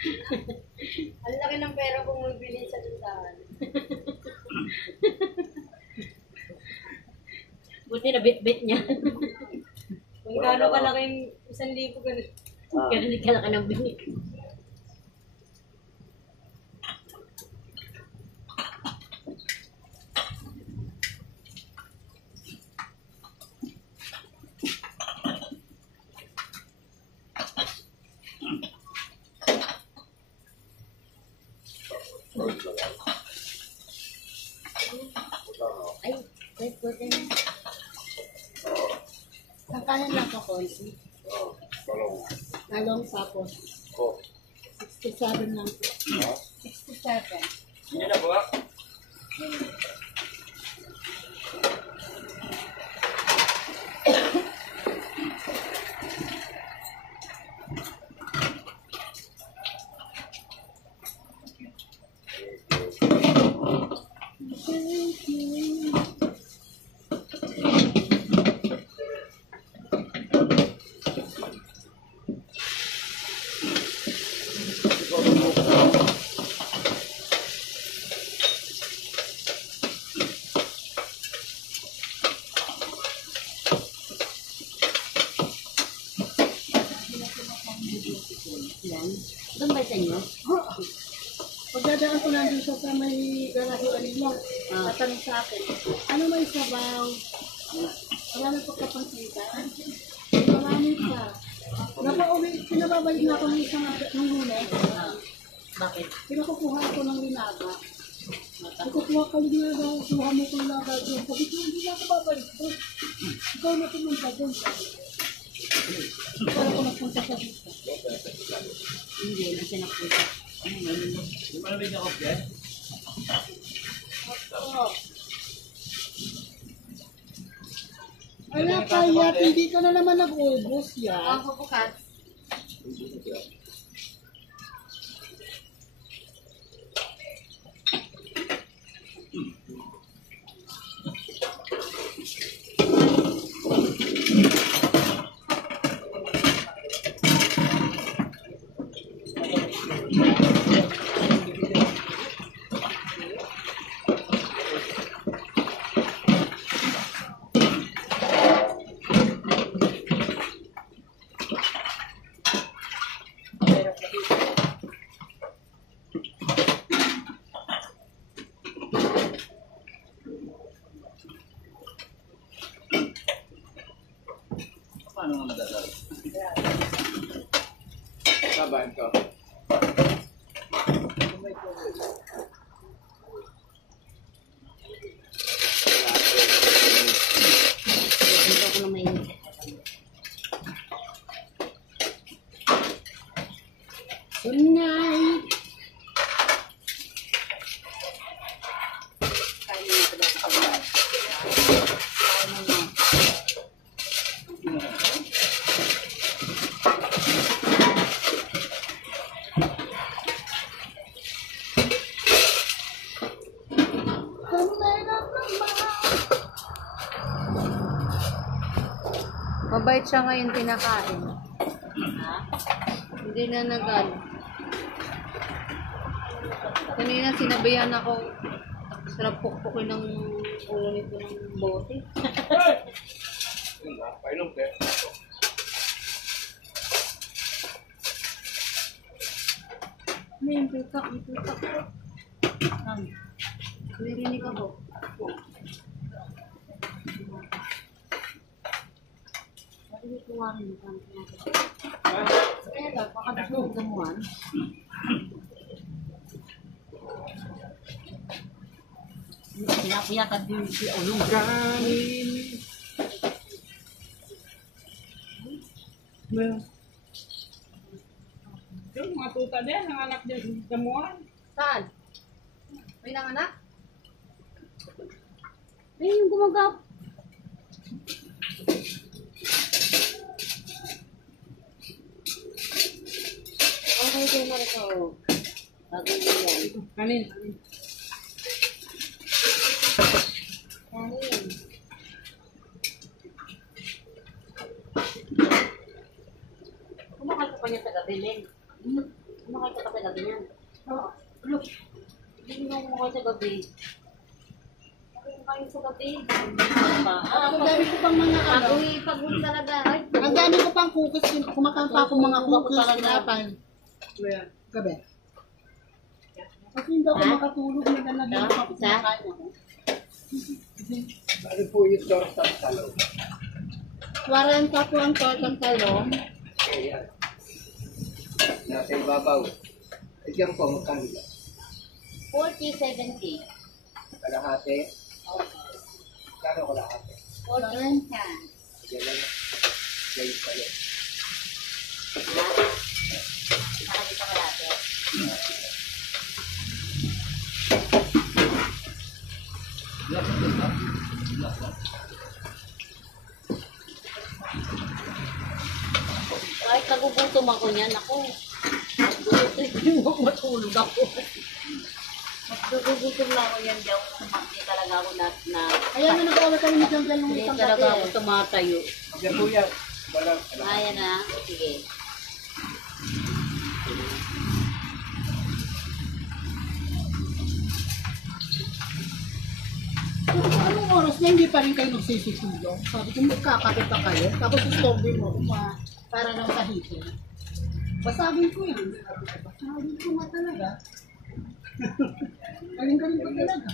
Ang laki ng pera kung mabili sa tindahan. Buti na bit-bit niya. Kung gaano kalaking 1,000 ganun. Ganun kalaki ng binig. Ay, wait, wait. Ang kanan lang po, konti. Talong tapos. 67 lang po. 67. Hindi na ba? Yan. Doon ba sa inyo? Pagdadaan ko lang dito sa may garahuan nila, tatanong sa akin, ano may sabaw? Marami po kapangkitan. Marami pa. Napauwi, pinababalik na ako ng isang ng lunes. Bakit? Pinakukuha ako ng linaga. Kukuha ka linaga, kuha mo ko linaga doon. Sabi ko, hindi na ako babalik doon. Ikaw na pumunta doon. Ikaw ako nagpunta sa dito. Hindi, hindi siya napunta. Yung malamig na coffee yan? Ala kaya, hindi ka na naman nag-ubos yan. Ako bukas. Paano nga madadal? Sabahin ka. Dito ako na mainit. Tonight. Mabait siya ngayon pinakain. Ha? Hindi na nag-ano. Kanina sinabihan ako sarap pukpukin ng ulo nito ng bote. Painom ka. May tutak. Narinig ako. Sabi ko nga rin. Kaya daw, baka gusto mong gamuhan. Kaya din si Olong Gramin. Yung mga tuta din, ang anak niya, damuhan. Saan? May nanganak? Eh, yung gumagap. Okay, kayo na ito. Bago na yan. Kanin. Kanin. Kumakal ka pa niya sa gabi, Len. Kumakain ka kasi gabi niyan. Oo. Look, hindi mo kumakain sa gabi. Kumakain sa gabi. Ang dami ko pang mga ano. Pag-uwi talaga. Ay, Ang dami ko pang cookies. Kumakain pa ako mga cookies. Tinapay. Gabi. Kasi hindi ako makatulog na lalagyan ako kapag kumakain ako. Ano po yung torta sa talong? 40 po ang tortang talong. Okay, yan. Nasa ibabaw. Tigyan po, magkano ba? 40, 70. Kalahati. Kano kalahati? 40. Yan lang. Yan pala. Nakakita ka natin. Kahit nagugutom ako niyan, ako. Hindi mo matulog ako. Nagugutom na ako yan daw. Hindi talaga ako na Kaya nga nag-away kami ni Jam Jam nung hindi isang talaga gabi. ako tumatayo. Yan po yan. Walang Ayan na. Sige. Anong oras na hindi pa rin kayo nagsisitulong? Sabi ko, magkakapit pa kayo. Tapos istorbo mo para lang sa hipon. Basagin ko yun. Basagin ko nga talaga. Galing-galing ko talaga.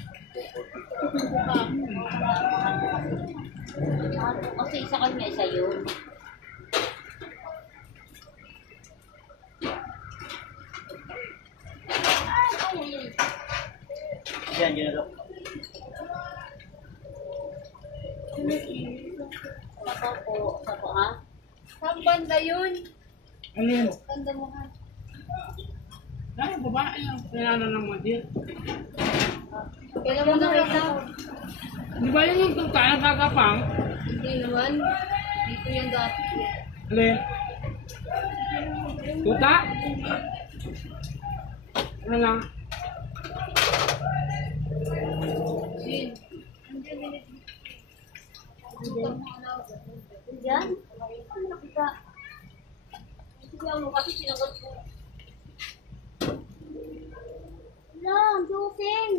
Kapit ko kami. Kasi isa kanya, isa yun. yan, ginalok. Sapa po. Sapa ha? Saan banda yun? Ano yun? Banda mo ha? Ay, babae yung pinana ng madil. Kailan mo nakita? Di ba yun yung kaya kagapang? Hindi naman. Dito yung dati. Alin? Tuta? Ano lang? Sin. Diyan? Ano nakita? Sige ako kasi sinagot ko. Wala, ang dosing.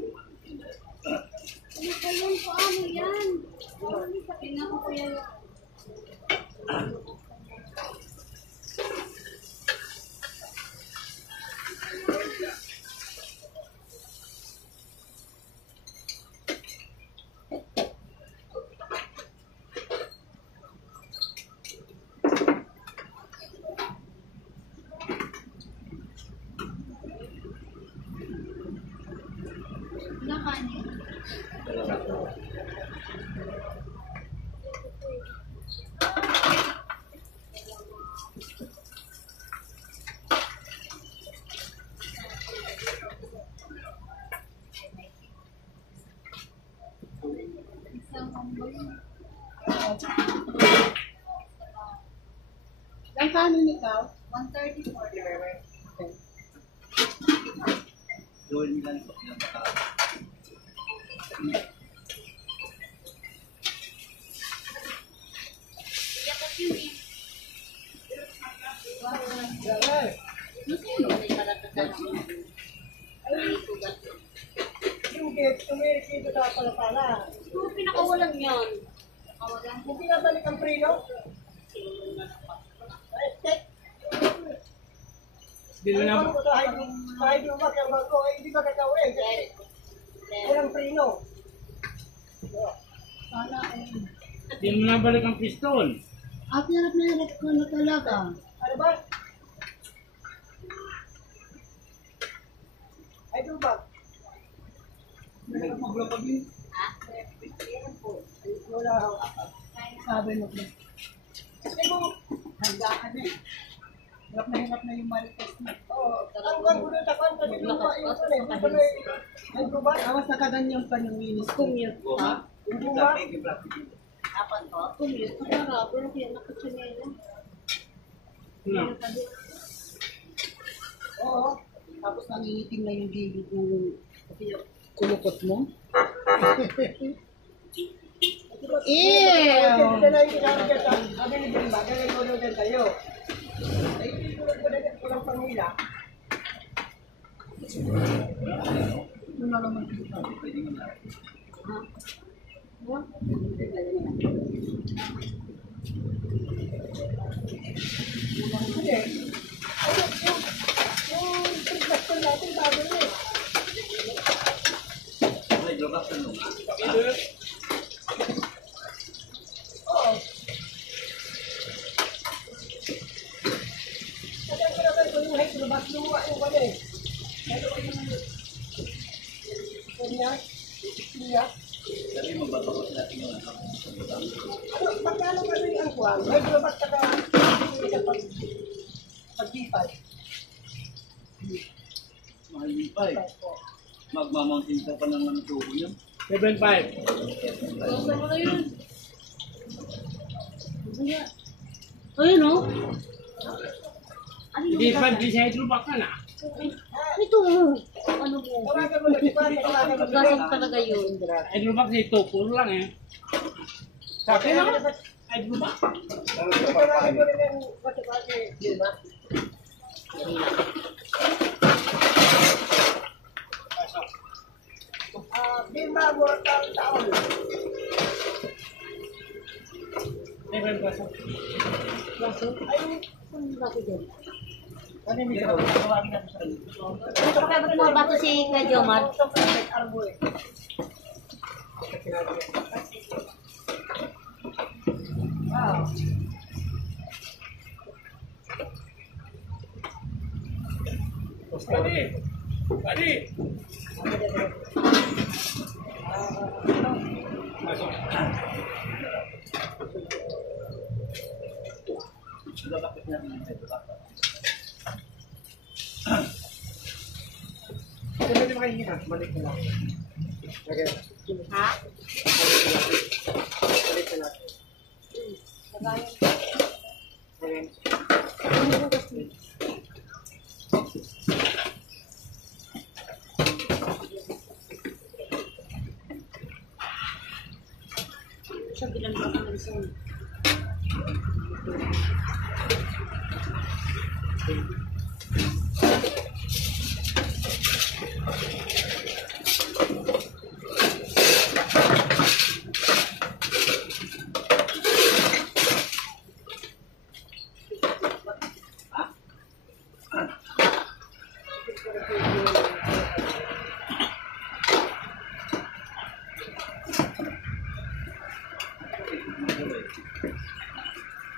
Ano ba yan? Paano yan? Tingnan ko kuya yun. Nakanin. Ang kanin ikaw? 134. Okay. Doon lang po. Yan pa. May malatasan ako. Yung gate, tumirik dito sa palapala. Ano pinakawalan yan? Kung pinabalik ang prino? Hindi na naman. Kahit yung makawag ko, hindi ba kakawin? Walang prino. Sana ay... Hindi mo nabalik ang piston. At hirap na hirap ko na talaga. Ano ba? Ay, ito ba? Mahirap maglapag yun. Ha? Wala ako. Sabi mo ko. Kasi mo, handaan eh. Hirap na yung marites na. Oo. Ang gulo sa kanta, hindi mo pa yung pala. Ay, ko ba? Awas nakaganyan pa yung minis. Commute. Ha? Hindi ba? Apan ko? Commute. Nakarapo na kaya nakatsanela. No. Oo. Tapos nangingitim na yung gilid ng kulukot mo. Ew! Ito na yung ginagawa ka. Sabi ni Jemba, galing ko doon tayo. Ay, hindi ko lang pangila. Ano na naman dito? Pwede mo na. May lugar sa nung. Sabi mo ba tapos natin yung ano? Mahal yung pa eh. Magmamountain ka pa ng ano tubo yun. 7.5. Basta mo na yun. Ayun o. Hindi pa, di sa hydrovac ka na. Ito o. Ano mo? Gasap talaga yun. Hydrovac sa ito, puro lang eh. Sa akin lang, hydrovac. Ay, ba yung baso? Ito pa kaya mo bato si Kuya Jomar? Pwede. Pwede. Bakit natin yung hydrovac? Ha? Siya bilang baka ng isang.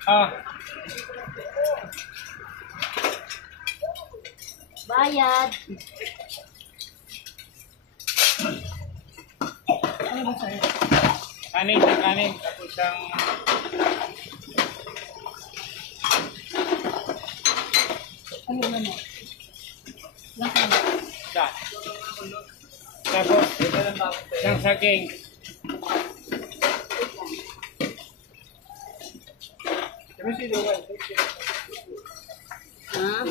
Ah, Bayad. kanin sa kanin. Tapos ang... Ano na mo? Sa. Tapos, isang saging. Ha?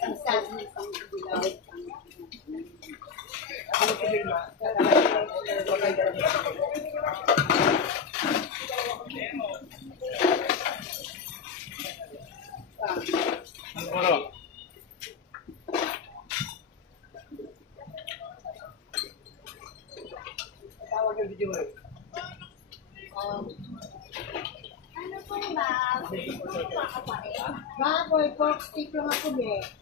Ang sabi ng pang-dilaw. Ang puro. Ano po ba? Baboy, pork stick lang ako eh.